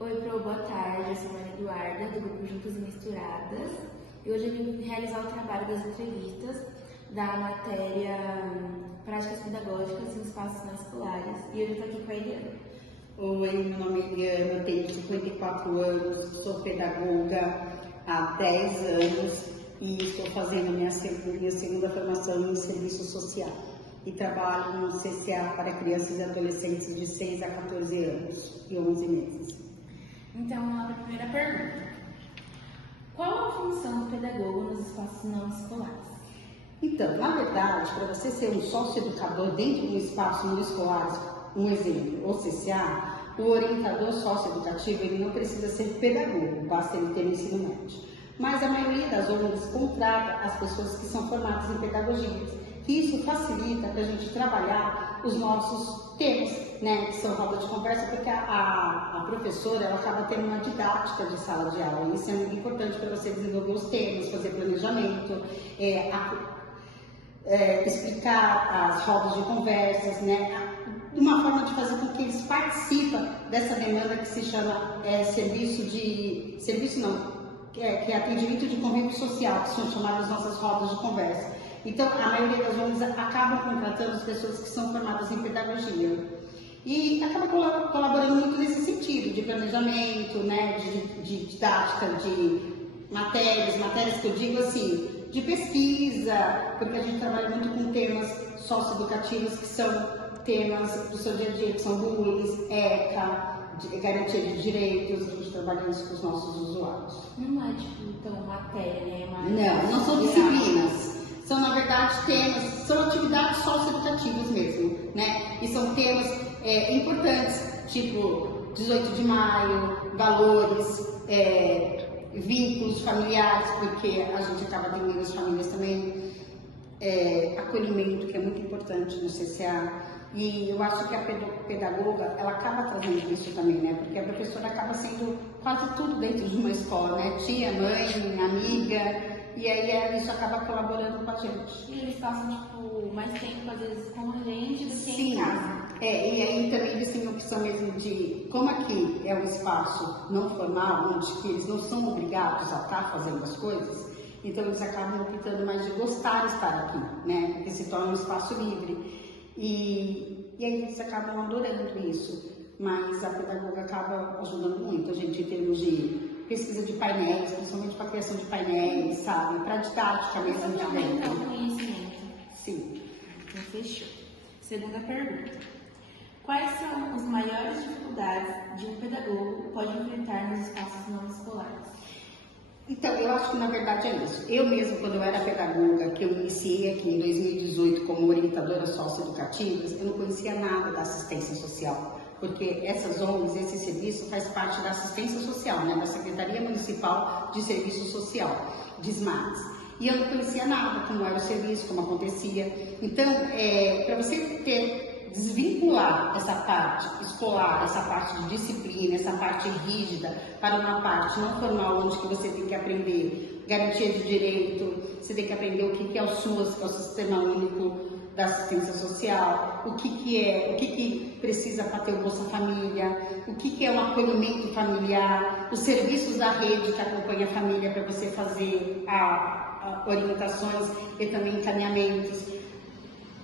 Oi, Pro, boa tarde. Eu sou Maria Eduarda, do grupo Juntas e Misturadas. E hoje eu vim realizar o trabalho das entrevistas da matéria Práticas Pedagógicas em Espaços Não Escolares. E hoje eu estou aqui com a Eliana. Oi, meu nome é Eliana, tenho 54 anos, sou pedagoga há 10 anos e estou fazendo minha segunda formação em serviço social. E trabalho no CCA para crianças e adolescentes de 6 a 14 anos e 11 meses. Então, a primeira pergunta. Qual a função do pedagogo nos espaços não escolares? Então, na verdade, para você ser um sócio-educador dentro de um espaço não escolar, um exemplo, o CCA, o orientador socioeducativo, ele não precisa ser pedagogo, basta ele ter um ensino médio. Mas a maioria das ONGs contrata as pessoas que são formadas em pedagogia. Isso facilita para a gente trabalhar os nossos temas, né, que são roda de conversa, porque a professora ela acaba tendo uma didática de sala de aula, e isso é muito importante para você desenvolver os temas, fazer planejamento, explicar as rodas de conversas, né, uma forma de fazer com que eles participem dessa demanda que se chama que é atendimento de convívio social, que são chamadas nossas rodas de conversa. Então, a maioria das ONGs acabam contratando as pessoas que são formadas em pedagogia e acaba colaborando muito nesse sentido de planejamento, né, de didática, de matérias que eu digo assim, de pesquisa, porque a gente trabalha muito com temas socioeducativos que são temas do seu dia a dia, que são bullying, ECA, garantia de direitos, a gente trabalha isso com os nossos usuários. Não é tipo, então, matéria, né? Não são disciplinas. São, na verdade, temas, são atividades socioeducativas mesmo, né? E são temas importantes, tipo 18 de maio, valores, vínculos familiares, porque a gente acaba atendendo as famílias também, acolhimento, que é muito importante no CCA. E eu acho que a pedagoga, ela acaba trazendo isso também, né? Porque a professora acaba sendo quase tudo dentro de uma escola, né? Tia, mãe, amiga, e aí isso acaba colaborando com a gente. E eles passam, tipo, mais tempo, às vezes, com a gente do que em casa. E aí também eles têm a opção mesmo de, como aqui é um espaço não formal, onde que eles não são obrigados a estar fazendo as coisas, então eles acabam optando mais de gostar de estar aqui, né? Porque se torna um espaço livre. E aí eles acabam adorando isso, mas a pedagoga acaba ajudando muito a gente em termos de pesquisa de painéis, principalmente para a criação de painéis, sabe? Para didática mesmo de aumentar o conhecimento. Sim. Então, fechou. Segunda pergunta. Quais são as maiores dificuldades de um pedagogo pode enfrentar nos espaços não escolares? Então, eu acho que na verdade é isso. Eu mesmo, quando eu era pedagoga, que eu iniciei aqui em 2018 como orientadora socioeducativa, eu não conhecia nada da assistência social, porque essas ONGs, esse serviço faz parte da assistência social, né, da Secretaria Municipal de Serviço Social, de SMARTS. E eu não conhecia nada, como era o serviço, como acontecia. Então, para você desvincular essa parte escolar, essa parte de disciplina, essa parte rígida, para uma parte não formal, onde que você tem que aprender garantia de direito, você tem que aprender o que é o SUAS, que é o Sistema Único da Assistência Social, o que precisa para ter o Bolsa Família, o que é o acolhimento familiar, os serviços da rede que acompanha a família para você fazer orientações e também encaminhamentos.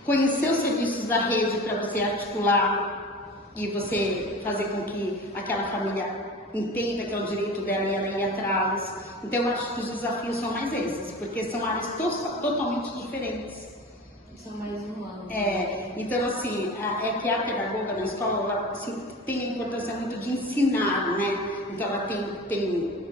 Conhecer os serviços da rede para você articular e você fazer com que aquela família entenda que é o direito dela e ela ir atrás. Então, eu acho que os desafios são mais esses, porque são áreas totalmente diferentes. São mais humanos. Então, assim, é que a pedagoga na escola ela, assim, tem a importância muito de ensinar, né? Então, ela tem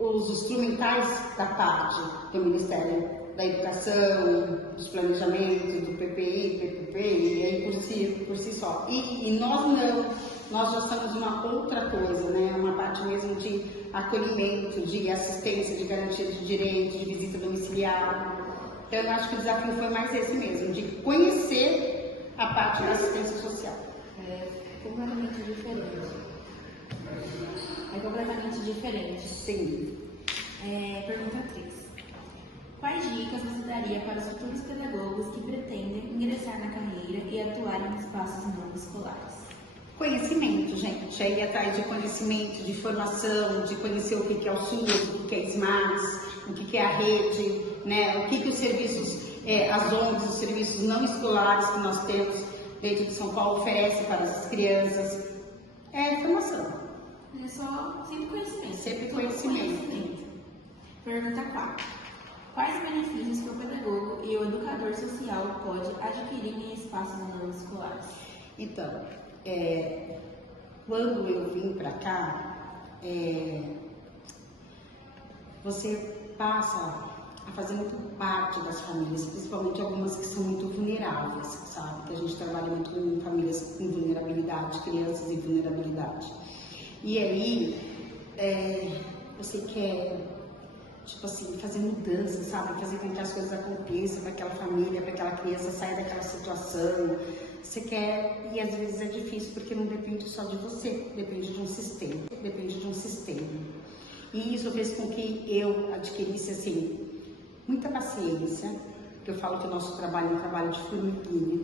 os instrumentais da parte do Ministério da Educação, dos planejamentos, do PPI, PPP, e aí por si só. E nós não, nós já somos uma outra coisa, né? Uma parte mesmo de acolhimento, de assistência, de garantia de direitos, de visita domiciliar. Então eu acho que o desafio foi mais esse mesmo, de conhecer a parte da assistência social. É completamente diferente. É completamente diferente. Sim. Pergunta 3. Quais dicas você daria para os futuros pedagogos que pretendem ingressar na carreira e atuar em espaços não escolares? Conhecimento, gente, é ir atrás de conhecimento, de formação, de conhecer o que é o SUS, o que é SMARS, o que é a rede, né? O que os serviços, as ONGs, os serviços não escolares que nós temos dentro de São Paulo oferecem para as crianças. É formação. É só sempre conhecimento. Sempre conhecimento. Pergunta 4. Quais benefícios que o pedagogo e o educador social pode adquirir em espaços não escolares? Então, quando eu vim para cá, você passa a fazer muito parte das famílias, principalmente algumas que são muito vulneráveis, sabe? Que a gente trabalha muito com famílias com vulnerabilidade, crianças em vulnerabilidade. E aí, você quer, tipo assim, fazer mudança, sabe? Fazer com que as coisas aconteçam para aquela família, para aquela criança sair daquela situação. Você quer, e às vezes é difícil porque não depende só de você, depende de um sistema, E isso fez com que eu adquirisse, assim, muita paciência, porque eu falo que o nosso trabalho é um trabalho de formiguinha,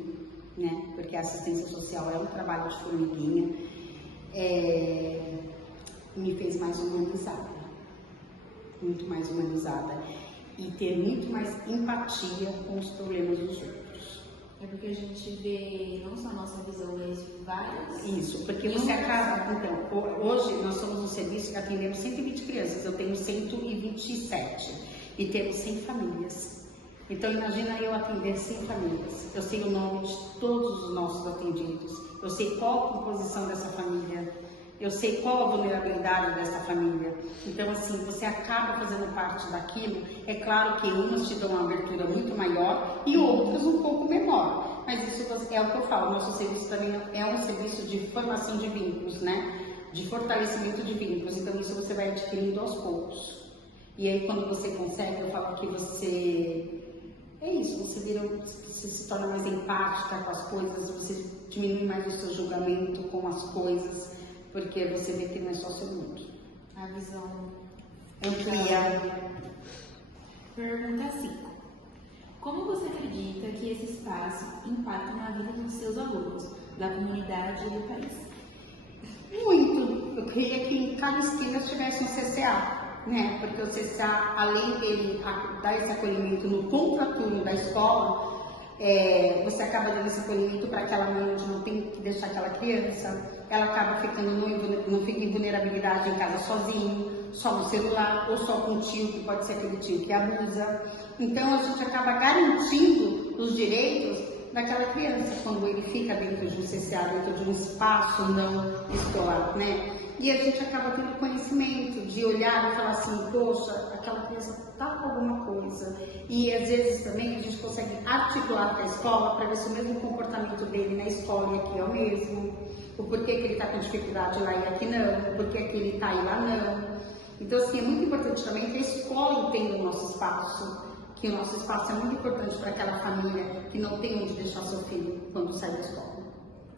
né? Porque a assistência social é um trabalho de formiguinha, me fez mais humanizada, muito mais humanizada, e ter muito mais empatia com os problemas dos outros. É porque a gente vê não só a nossa visão, mas várias. Isso, porque você acaba, então, hoje nós somos um serviço que atendemos 120 crianças, eu tenho 127 e temos 100 famílias. Então imagina eu atender 100 famílias, eu sei o nome de todos os nossos atendidos, eu sei qual a composição dessa família, eu sei qual a vulnerabilidade dessa família. Então, assim, você acaba fazendo parte daquilo. É claro que umas te dão uma abertura muito maior e outras um pouco menor. Mas isso é o que eu falo, nosso serviço também é um serviço de formação de vínculos, né? De fortalecimento de vínculos. Então, isso você vai adquirindo aos poucos. E aí, quando você consegue, eu falo que você... É isso, você se torna mais empática com as coisas, você diminui mais o seu julgamento com as coisas, porque você vê que não é só seu mundo. A visão amplia. Pergunta 5. Como você acredita que esse espaço impacta na vida dos seus alunos, da comunidade e do país? Muito. Eu queria que em cada esquina tivesse um CCA, né? Porque o CCA, além dele dar esse acolhimento no contraturno da escola, você acaba dando esse acolhimento para aquela mãe onde não tem que deixar aquela criança, ela acaba ficando, não fica em vulnerabilidade em casa sozinho, só no celular, ou só com o tio, que pode ser aquele tio que abusa. Então a gente acaba garantindo os direitos daquela criança quando ele fica dentro de um CCA, dentro de um espaço não escolar, né? E a gente acaba tendo conhecimento de olhar e falar assim, poxa, aquela criança está com alguma coisa. E às vezes também a gente consegue articular com a escola para ver se o mesmo comportamento dele na escola e aqui é o mesmo. O porquê que ele está com dificuldade lá e aqui não, o porquê que ele está e lá não. Então, assim, é muito importante também que a escola entenda o nosso espaço, que o nosso espaço é muito importante para aquela família que não tem onde deixar seu filho quando sai da escola.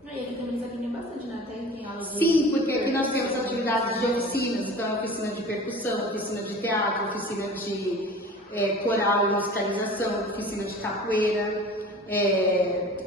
E aqui também eles aprendem bastante, né? Até tem aulas de... Sim, porque aqui nós temos atividades de oficinas, então oficina de percussão, oficina de teatro, oficina de coral e musicalização, oficina de capoeira,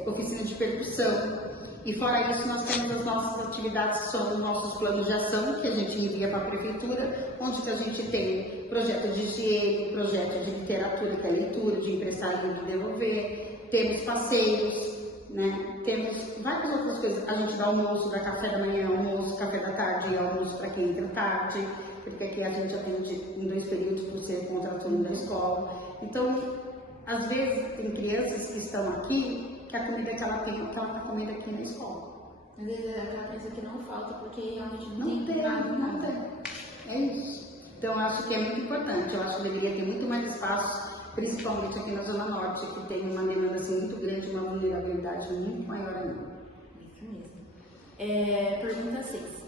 oficina de percussão. E fora isso, nós temos as nossas atividades, que são os nossos planos de ação, que a gente envia para a prefeitura, onde que a gente tem projeto de higiene, projeto de literatura, que é leitura, de emprestar e de devolver, temos passeios, né? Temos várias outras coisas. A gente dá almoço, dá café da manhã, almoço, café da tarde e almoço para quem entra tarde, porque aqui a gente atende em 2 períodos por ser contraturno da escola. Então, às vezes, tem crianças que estão aqui que a comida que ela tem, que ela está comendo aqui na escola. Às vezes aquela criança que não falta porque realmente Não tem nada. É isso. Então, eu acho que é muito importante. Eu acho que deveria ter muito mais espaços, principalmente aqui na Zona Norte, que tem uma demanda assim, muito grande, uma vulnerabilidade muito maior ainda. Isso mesmo. Pergunta 6.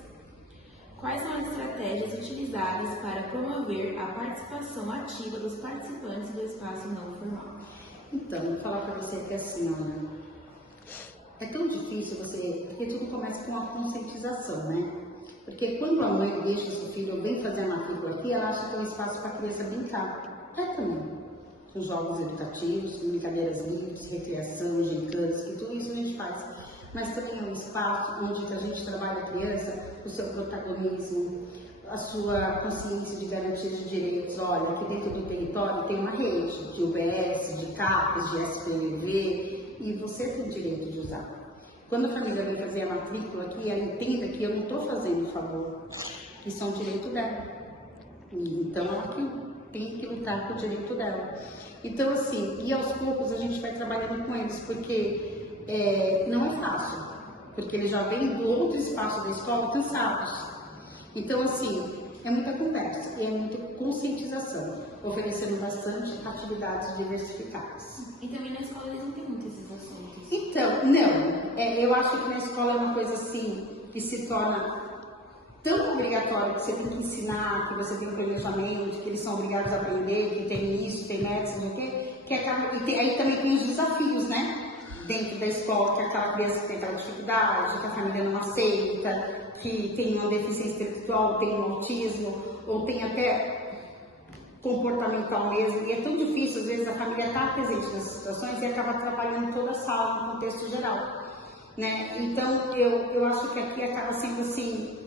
Quais são as estratégias utilizadas para promover a participação ativa dos participantes do espaço não formal? Então, vou falar para você que assim, olha, é tão difícil porque tudo começa com uma conscientização, né? Porque quando a mãe deixa o seu filho vem fazer a matrícula aqui, ela acha que é um espaço para a criança brincar. É também. Com jogos educativos, brincadeiras livres, recreação, gincanas, que tudo isso a gente faz. mas também é um espaço onde a gente trabalha a criança, o seu protagonismo, a sua consciência de garantia de direitos. Olha, aqui dentro do território tem uma rede de UBS, de CAPES, de SPVV, e você tem o direito de usar. Quando a família vem fazer a matrícula aqui, ela entenda que eu não estou fazendo favor, que isso é um direito dela. Então, ela tem que lutar com o direito dela. Então, assim, e aos poucos a gente vai trabalhando com eles, porque não é fácil, porque eles já vêm do outro espaço da escola cansados. Então, assim, é muita conversa e é muita conscientização, oferecendo bastante atividades diversificadas. E também na escola eles não têm muito esses assuntos. Então, não. Eu acho que na escola é uma coisa assim, que se torna tão obrigatório, que você tem que ensinar, que você tem um planejamento, que eles são obrigados a aprender, que tem isso, tem métodos, não sei o quê, que acaba. Aí também tem os desafios, né? Dentro da escola, que aquela criança que tem aquela dificuldade, que a família não aceita, que tem uma deficiência intelectual, tem um autismo, ou tem até comportamental mesmo, e é tão difícil, às vezes a família está presente nessas situações e acaba atrapalhando toda a sala no contexto geral, né? Então, eu acho que aqui acaba sendo assim,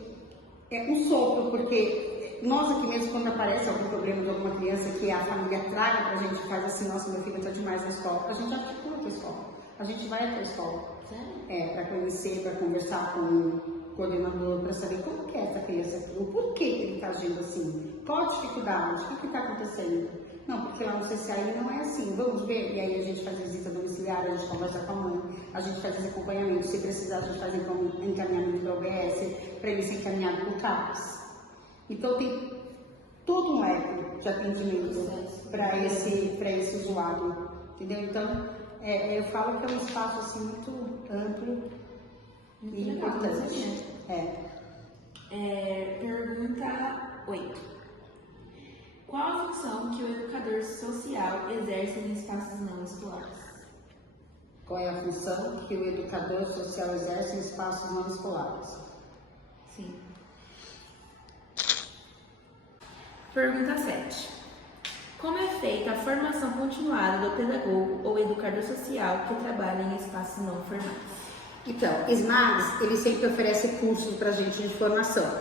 um sopro, porque nós aqui mesmo, quando aparece algum problema de alguma criança que a família traga pra gente, faz assim, nossa, meu filho está demais na escola, a gente articula com a escola. A gente vai até a escola, para conhecer, para conversar com o coordenador, para saber como que é essa criança aqui, o porquê que ele está agindo assim, qual a dificuldade, o que está acontecendo. Não, porque lá no CCAI não é assim, vamos ver, e aí a gente faz visita domiciliar, a gente conversa com a mãe, a gente faz esse acompanhamento, se precisar a gente faz encaminhamento para o OBS, para ele ser encaminhado para o CAPES. Então tem todo um eco de atendimento para esse usuário, entendeu? Então, eu falo que é um espaço assim muito amplo e importante. Pergunta 8. Qual a função que o educador social exerce em espaços não escolares? Qual é a função que o educador social exerce em espaços não escolares? Sim. Pergunta 7. Como é feita a formação continuada do pedagogo ou educador social que trabalha em espaços não formais? Então, SMAGs, ele sempre oferece cursos para a gente de formação.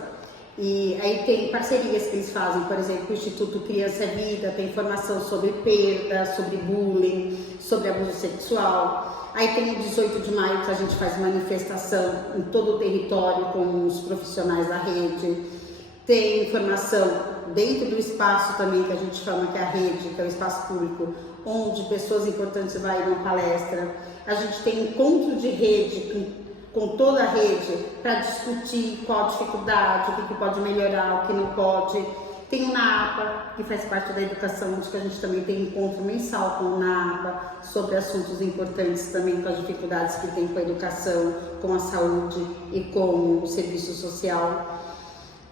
E aí tem parcerias que eles fazem, por exemplo, o Instituto Criança é Vida, tem formação sobre perda, sobre bullying, sobre abuso sexual. Aí tem o 18 de maio que a gente faz manifestação em todo o território com os profissionais da rede. Tem formação dentro do espaço também, que a gente chama que é a rede, que é o espaço público, onde pessoas importantes vão em uma palestra. A gente tem encontro de rede com toda a rede para discutir qual a dificuldade, o que pode melhorar, o que não pode. Tem o NAPA, que faz parte da educação, onde a gente também tem encontro mensal com o NAPA sobre assuntos importantes também, com as dificuldades que tem com a educação, com a saúde e com o serviço social.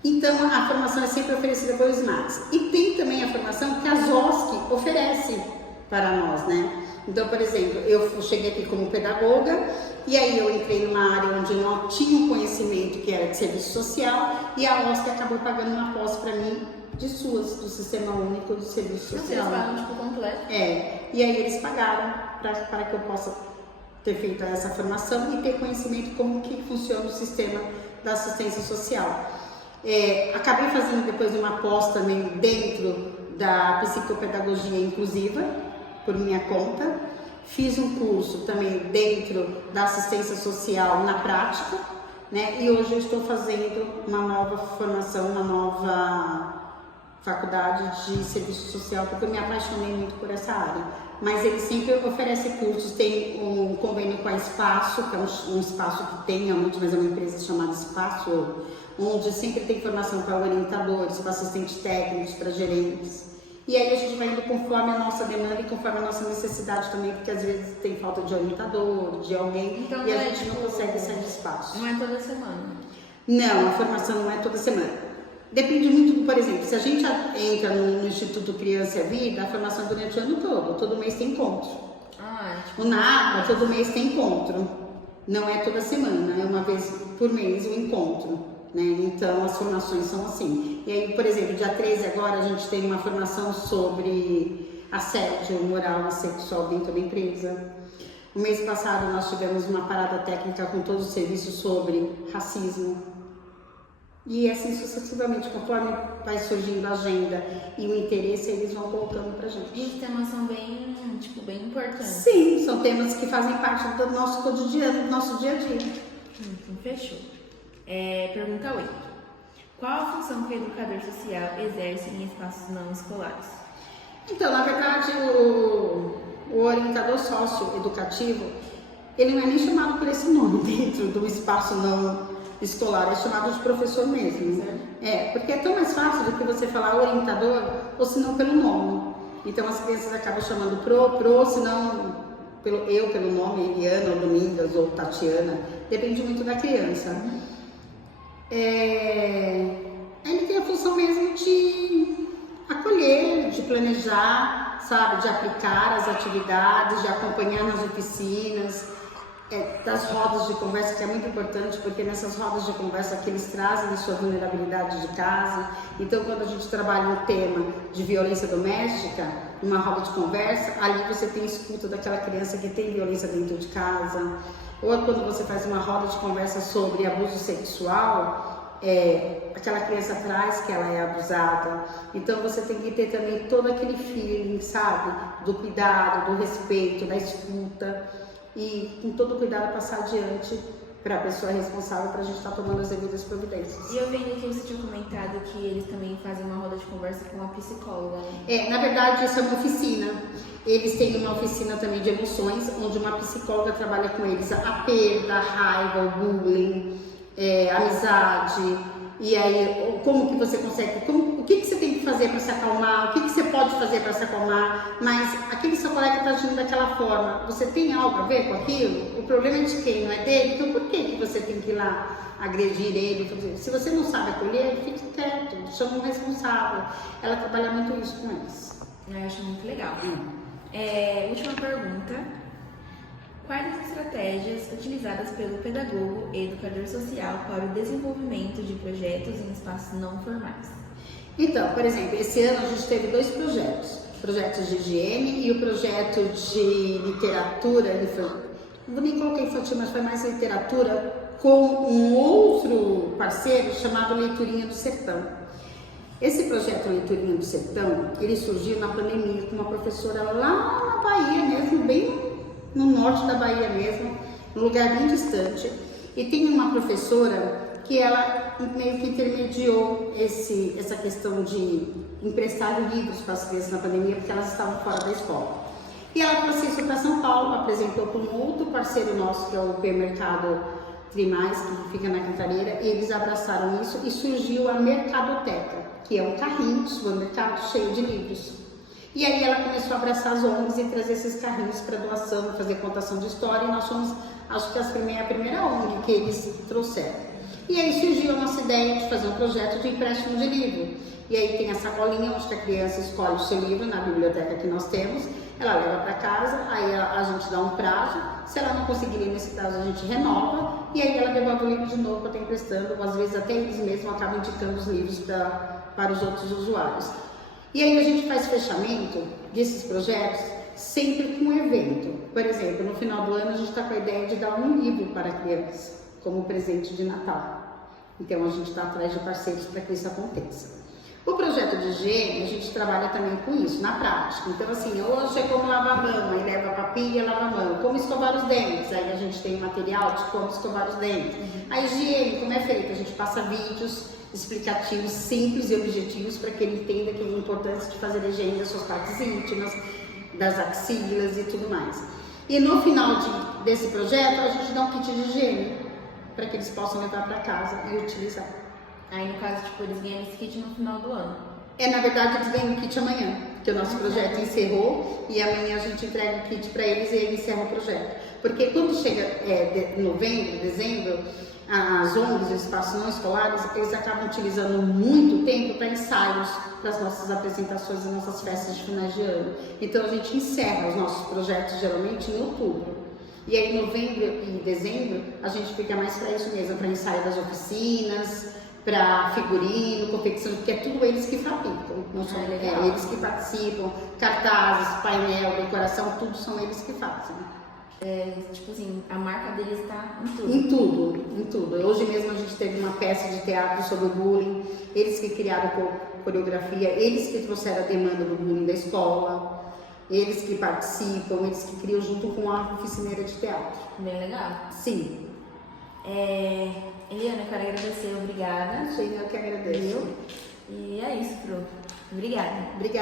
Então, a formação é sempre oferecida pelos SMAGs. E tem também a formação que a ZOSC oferece para nós, né? Então, por exemplo, eu cheguei aqui como pedagoga e aí eu entrei numa área onde eu não tinha um conhecimento que era de serviço social e a OSC acabou pagando uma pós para mim de SUAS, do Sistema Único de Serviço Social. Vocês pagam tipo completo? E aí eles pagaram para que eu possa ter feito essa formação e ter conhecimento como que funciona o sistema da assistência social. Acabei fazendo depois uma pós também dentro da psicopedagogia inclusiva, por minha conta. Fiz um curso também dentro da assistência social na prática, né? E hoje eu estou fazendo uma nova formação, uma nova faculdade de serviço social, porque eu me apaixonei muito por essa área. Mas ele sempre oferece cursos, tem um convênio com a Espaço, que é um espaço que tem realmente, mas é uma empresa chamada Espaço, onde sempre tem formação para orientadores, para assistentes técnicos, para gerentes. E aí a gente vai indo conforme a nossa demanda e conforme a nossa necessidade também, porque às vezes tem falta de orientador, de alguém, então, e a gente não consegue sair de espaço. Não é toda semana? Não, a formação não é toda semana. Depende muito, por exemplo, se a gente entra no Instituto Criança e Vida, a formação é durante o ano todo mês tem encontro. O NAPA, todo mês tem encontro. Não é toda semana, é uma vez por mês o encontro, né? Então as formações são assim. E aí, por exemplo, dia 13 agora a gente tem uma formação sobre assédio moral e sexual dentro da empresa. O mês passado nós tivemos uma parada técnica com todos os serviços sobre racismo. E assim sucessivamente, conforme vai surgindo a agenda e o interesse, eles vão colocando pra gente. E os temas são bem, tipo, bem importantes. Sim, são temas que fazem parte do nosso cotidiano, do nosso dia a dia. Então, fechou. Pergunta 8. Qual a função que o educador social exerce em espaços não escolares? Então, na verdade, o orientador socioeducativo, ele não é nem chamado por esse nome dentro do espaço não escolar, é chamado de professor mesmo. Porque é tão mais fácil do que você falar orientador, ou se não pelo nome. Então as crianças acabam chamando pro, se não pelo nome, Eliana, ou Domingas, ou Tatiana, depende muito da criança. Ele tem a função mesmo de acolher, de planejar, sabe, de aplicar as atividades, de acompanhar nas oficinas, das rodas de conversa, que é muito importante, porque nessas rodas de conversa que eles trazem a sua vulnerabilidade de casa. Então, quando a gente trabalha um tema de violência doméstica, numa roda de conversa, ali você tem escuta daquela criança que tem violência dentro de casa. Ou quando você faz uma roda de conversa sobre abuso sexual, aquela criança traz que ela é abusada. Então você tem que ter também todo aquele feeling, sabe, do cuidado, do respeito, da escuta, e com todo cuidado passar adiante para a pessoa responsável, para a gente estar tomando as devidas providências. E eu vendo que você tinha comentado que eles também fazem uma roda de conversa com a psicóloga, né? Na verdade, isso é uma oficina. Eles têm uma oficina também de emoções, onde uma psicóloga trabalha com eles a perda, a raiva, o bullying, a amizade. E aí, como que você consegue, o que você tem que fazer para se acalmar, o que você pode fazer para se acalmar, mas aquele seu colega está agindo daquela forma, você tem algo a ver com aquilo? O problema é de quem, não é dele? Então por que você tem que ir lá agredir ele? Se você não sabe acolher, fique quieto, chama um responsável. Ela trabalha muito isso com eles. Eu acho muito legal. Última pergunta. Quais as estratégias utilizadas pelo pedagogo e educador social para o desenvolvimento de projetos em espaços não formais? Então, por exemplo, esse ano a gente teve 2 projetos. Projetos de higiene e o projeto de literatura infantil. Não vou nem colocar infantil, mas foi mais literatura com um outro parceiro chamado Leiturinha do Sertão. Esse projeto Leiturinha do Sertão, ele surgiu na pandemia com uma professora lá na Bahia mesmo, bem no norte da Bahia mesmo, num lugar bem distante, e tem uma professora que ela meio que intermediou essa questão de emprestar livros para as crianças na pandemia, porque elas estavam fora da escola. E ela trouxe isso para São Paulo, apresentou com um outro parceiro nosso, que é o Supermercado Trimais, que fica na Cantareira, e eles abraçaram isso e surgiu a Mercadoteca, que é um carrinho de supermercado cheio de livros. E aí ela começou a abraçar as ONGs e trazer esses carrinhos para doação, fazer contação de história, e nós somos, acho que a primeira ONG que eles trouxeram. E aí surgiu a nossa ideia de fazer um projeto de empréstimo de livro. E aí tem a sacolinha onde a criança escolhe o seu livro na biblioteca que nós temos, ela leva para casa, aí a gente dá um prazo, se ela não conseguir ler nesse prazo a gente renova, e aí ela devolve o livro de novo para estar emprestando, ou às vezes até eles mesmos acabam indicando os livros para os outros usuários. E aí a gente faz fechamento desses projetos sempre com um evento. Por exemplo, no final do ano a gente está com a ideia de dar um livro para a criança, como presente de Natal. Então a gente está atrás de parceiros para que isso aconteça. O projeto de higiene, a gente trabalha também com isso, na prática. Então assim, hoje é como lavar a mão, aí leva a papinha e lava a mão. Como escovar os dentes, aí a gente tem material de como escovar os dentes. A higiene, como é feita? A gente passa vídeos explicativos simples e objetivos para que ele entenda que é importante de fazer a higiene das suas partes íntimas, das axilas e tudo mais. E no final desse projeto, a gente dá um kit de higiene para que eles possam levar para casa e utilizar. Aí, no caso, tipo, eles ganham esse kit no final do ano. Na verdade, eles ganham o kit amanhã, porque o nosso projeto encerrou e amanhã a gente entrega o kit para eles e ele encerra o projeto. Porque quando chega novembro, dezembro, as ONGs, os espaços não escolares, eles acabam utilizando muito tempo para ensaios das nossas apresentações e nossas festas de finais de ano. Então a gente encerra os nossos projetos geralmente em outubro. E aí em novembro e dezembro a gente fica mais para isso mesmo, para ensaio das oficinas, para figurino, confecção, porque é tudo eles que fabricam, não são eles que participam, cartazes, painel, decoração, tudo são eles que fazem. tipo assim, a marca deles está em tudo. Em tudo, em tudo. Hoje mesmo a gente teve uma peça de teatro sobre o bullying, eles que criaram coreografia, eles que trouxeram a demanda do bullying da escola, eles que participam, eles que criam junto com a oficineira de teatro. Bem legal. Sim. Eliana, eu quero agradecer, obrigada. Sim, eu que agradeço. E é isso, Pro. Obrigada. Obrigada.